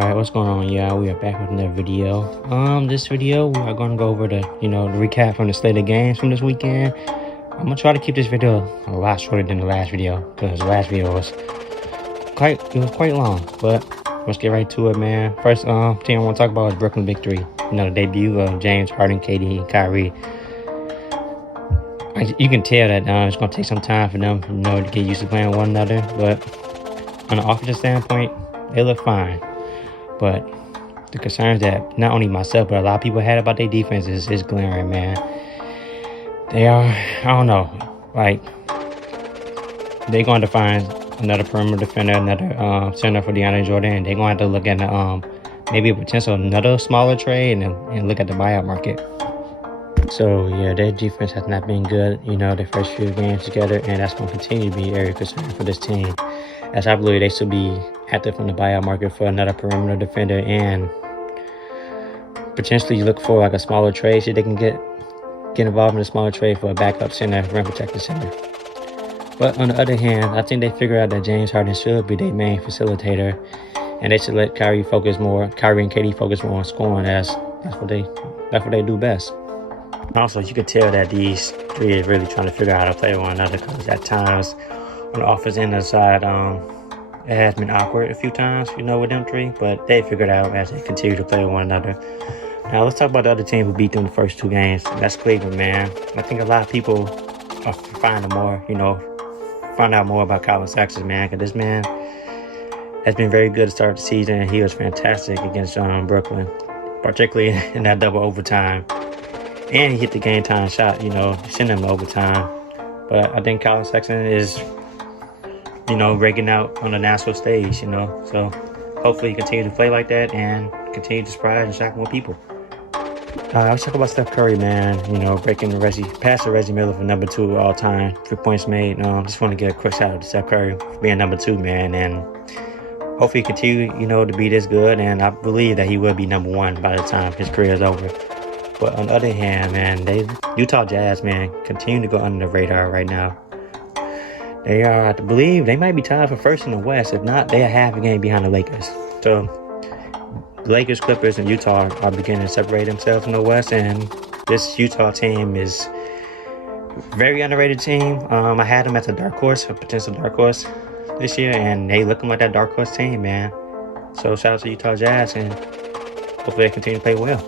Alright, what's going on, y'all? We are back with another video. This video we are gonna go over the recap from the slate of games from this weekend. I'm gonna try to keep this video a lot shorter than the last video because the last video was quite long. But let's get right to it, man. First team I want to talk about is Brooklyn victory. The debut of James Harden, KD, and Kyrie. You can tell that it's gonna take some time for them, to get used to playing with one another. But on an offensive standpoint, they look fine. But the concerns that not only myself, but a lot of people had about their defense is glaring, man. They are, I don't know, they're going to find another perimeter defender, another center for DeAndre Jordan. They're going to have to look at maybe a potential another smaller trade and look at the buyout market. So, yeah, their defense has not been good, their first few games together, and that's going to continue to be an area of concern for this team. As I believe they should be active on the buyout market for another perimeter defender and potentially look for a smaller trade so they can get involved in a smaller trade for a backup center, rim protector center. But on the other hand, I think they figure out that James Harden should be their main facilitator, and they should let Kyrie and KD focus more on scoring, as that's what they do best. Also, you could tell that these three are really trying to figure out how to play with one another, because at times on the offensive end of the side, it has been awkward a few times, with them three, but they figured out as they continue to play with one another. Now, let's talk about the other team who beat them the first two games. That's Cleveland, man. I think a lot of people are find out more about Colin Sexton, man, because this man has been very good to start the season, and he was fantastic against Brooklyn, particularly in that double overtime. And he hit the game time shot, sending them to overtime. But I think Colin Sexton is breaking out on the national stage, so hopefully he continue to play like that and continue to surprise and shock more people. Let's talk about Steph Curry, man. Breaking past the Reggie Miller for number 2 all time, 3 points made. Just want to get a quick shout out to Steph Curry for being number 2, man, and hopefully he continue, to be this good, and I believe that he will be number 1 by the time his career is over. But on the other hand, man, Utah Jazz, man, continue to go under the radar right now. They are, I believe, they might be tied for first in the West. If not, they are half a game behind the Lakers. So, the Lakers, Clippers, and Utah are beginning to separate themselves in the West. And this Utah team is a very underrated team. I had them as a potential dark horse this year. And they looking like that dark horse team, man. So, shout out to Utah Jazz. And hopefully they continue to play well.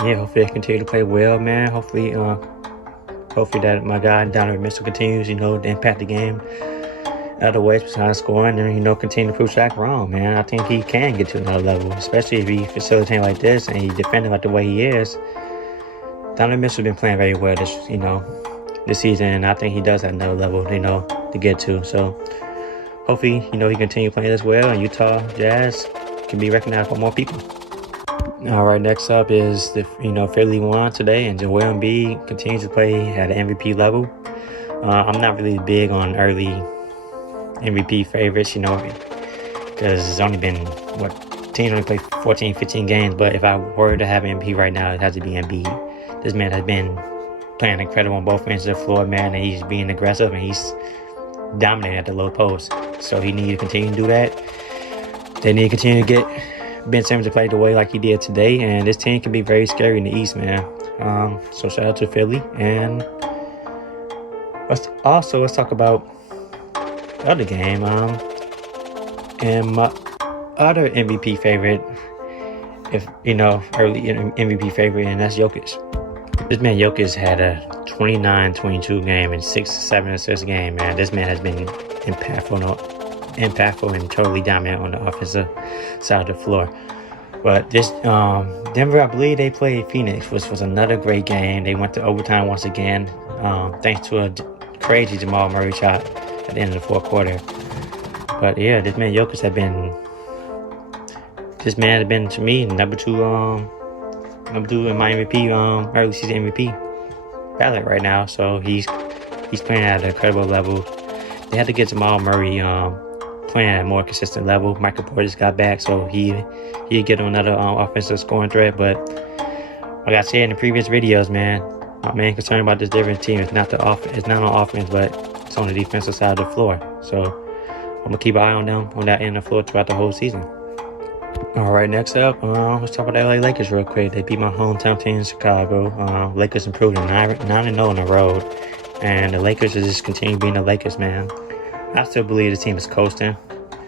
Yeah, hopefully they continue to play well, man. Hopefully that my guy Donovan Mitchell continues, to impact the game other ways besides scoring, and continue to prove Shaq wrong, man. I think he can get to another level, especially if he facilitating like this and he defending like the way he is. Donovan Mitchell's been playing very well this season, and I think he does have another level, to get to. So hopefully, he continue playing this well, and Utah Jazz can be recognized by more people. All right, next up is the Philly won today, and Joel Embiid continues to play at an MVP level. I'm not really big on early MVP favorites, because it's only been teams only play 14, 15 games. But if I were to have an MVP right now, it has to be Embiid. This man has been playing incredible on both ends of the floor, man, and he's being aggressive and he's dominating at the low post. So he needs to continue to do that. They need to continue to get Ben Simmons to play the way like he did today, and this team can be very scary in the East, man. So shout out to Philly, and let's talk about the other game. And my other MVP favorite, early MVP favorite, and that's Jokic. This man Jokic had a 29-22 game and 6-7 assist game, man. This man has been impactful and totally dominant on the offensive side of the floor. But this Denver, I believe they played Phoenix, which was another great game. They went to overtime once again, thanks to a crazy Jamal Murray shot at the end of the fourth quarter. But yeah, this man Jokic has been to me number two in my MVP early season MVP ballot right now. So he's playing at an incredible level. They had to get Jamal Murray playing at a more consistent level. Michael Porter got back, so he'd get on another offensive scoring threat. But like I said in the previous videos, man, my main concern about this different team is not on offense, but it's on the defensive side of the floor. So I'm gonna keep an eye on them on that end of the floor throughout the whole season. All right, next up, let's talk about the LA Lakers real quick. They beat my hometown team in Chicago. Lakers improved to 9-0 on the road, and the Lakers are just continue being the Lakers, man. I still believe the team is coasting.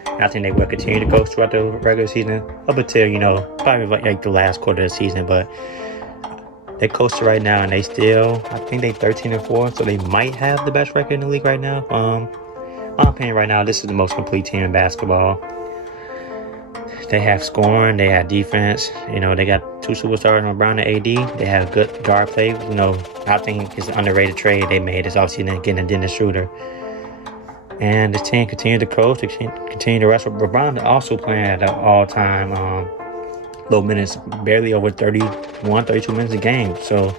I think they will continue to coast throughout the regular season up until, probably like the last quarter of the season. But they coasting right now, and they still, I think they 13-4, so they might have the best record in the league right now. My opinion right now, this is the most complete team in basketball. They have scoring, they have defense. They got two superstars, LeBron and AD. They have good guard play. I think it's an underrated trade they made this offseason getting a Dennis Schroeder. And this team continued to coach, to continue to wrestle. LeBron also playing at an all-time low minutes, barely over 32 minutes a game. So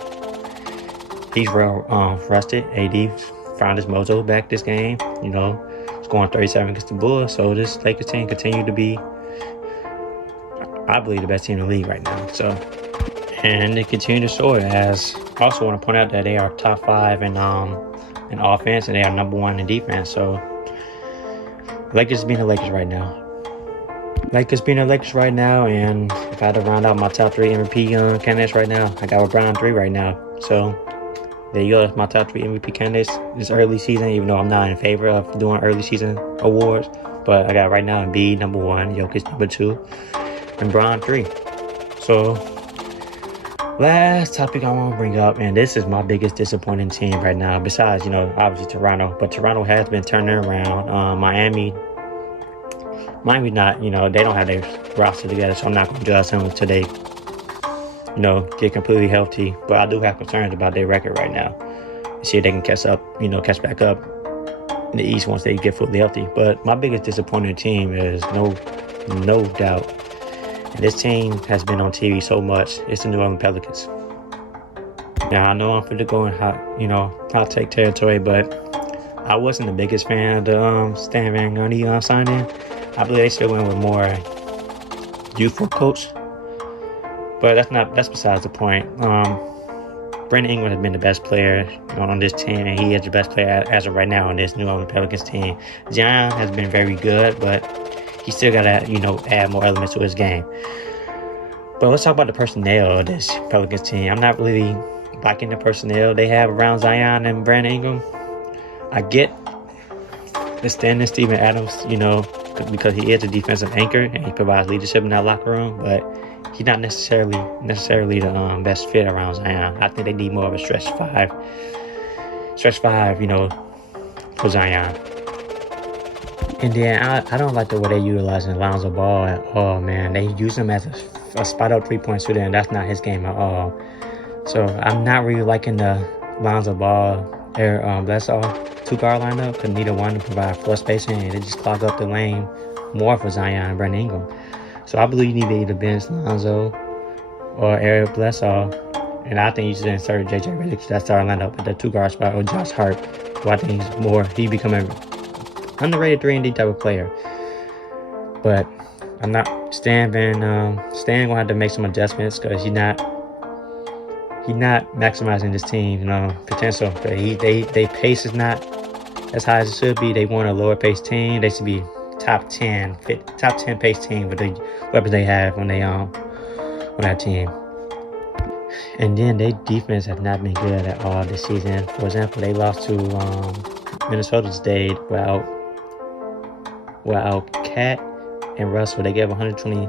he's real rusted. AD found his mojo back this game. Scoring 37 against the Bulls. So this Lakers team continued to be, I believe, the best team in the league right now. So, and they continue to show it. As I also want to point out that they are top 5 in offense, and they are number 1 in defense. So Lakers being the Lakers right now. And if I had to round out my top 3 MVP candidates right now, I got LeBron 3 right now. So there you go. That's my top 3 MVP candidates this early season, even though I'm not in favor of doing early season awards. But I got right now Embiid number 1, Jokic number 2, and Bron 3. So last topic I want to bring up, and this is my biggest disappointing team right now, besides, obviously Toronto. But Toronto has been turning around. Miami not, they don't have their roster together, so I'm not going to judge them until they, get completely healthy. But I do have concerns about their record right now. See if they can catch back up in the East once they get fully healthy. But my biggest disappointing team is no doubt. And this team has been on TV so much. It's the New Orleans Pelicans. Now, I know I'm going to go in hot take territory, but I wasn't the biggest fan of the Stan Van Gundy signing. I believe they still went with more youthful coach. But that's besides the point. Brandon Ingram has been the best player on this team, and he is the best player as of right now on this New Orleans Pelicans team. Zion has been very good, but he still got to, add more elements to his game. But let's talk about the personnel of this Pelicans team. I'm not really liking the personnel they have around Zion and Brandon Ingram. I get the standing Steven Adams, because he is a defensive anchor and he provides leadership in that locker room, but he's not necessarily the best fit around Zion. I think they need more of a stretch five, for Zion. And then I don't like the way they're utilizing Lonzo Ball at all, man. They use him as a spot-up three-point shooter, and that's not his game at all. So I'm not really liking the Lonzo Ball, Bledsoe two-guard lineup, because neither one provide floor spacing, and they just clog up the lane more for Zion and Brandon Ingram. So I believe you need to either bench Lonzo or Eric Bledsoe, and I think you should insert J.J. Redick to that starting lineup at the two-guard spot, or Josh Hart, who I think he's becoming underrated 3-and-D type of player. But I'm not Stan gonna have to make some adjustments, because he's not maximizing this team, potential. But they pace is not as high as it should be. They want a lower pace team. They should be top 10 pace team with the weapons they have on that team. And then their defense has not been good at all this season. For example, they lost to Minnesota today without Cat and Russell. They gave 120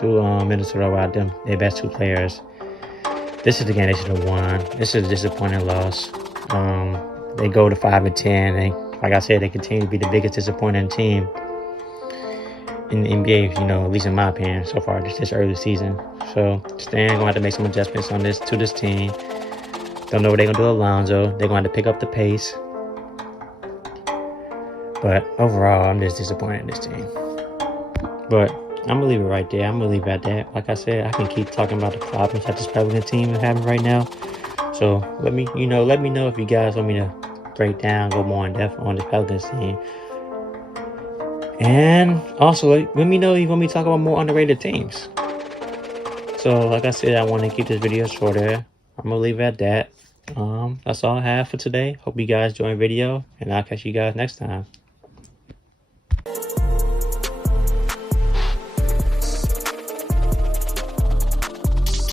to Minnesota without them, their best 2 players. This is the game they should have won. This is a disappointing loss. They go to 5-10, and like I said, they continue to be the biggest disappointing team in the NBA, at least in my opinion, so far this early season. So Stan gonna have to make some adjustments to this team. Don't know what they're gonna do with Alonzo. They're gonna have to pick up the pace. But overall, I'm just disappointed in this team. But I'm gonna leave it right there. I'm gonna leave it at that. Like I said, I can keep talking about the problems that this Pelicans team is having right now. So let me know if you guys want me to break down, go more in depth on this Pelicans team. And also let me know if you want me to talk about more underrated teams. So like I said, I want to keep this video shorter. I'm gonna leave it at that. That's all I have for today. Hope you guys enjoyed the video, and I'll catch you guys next time.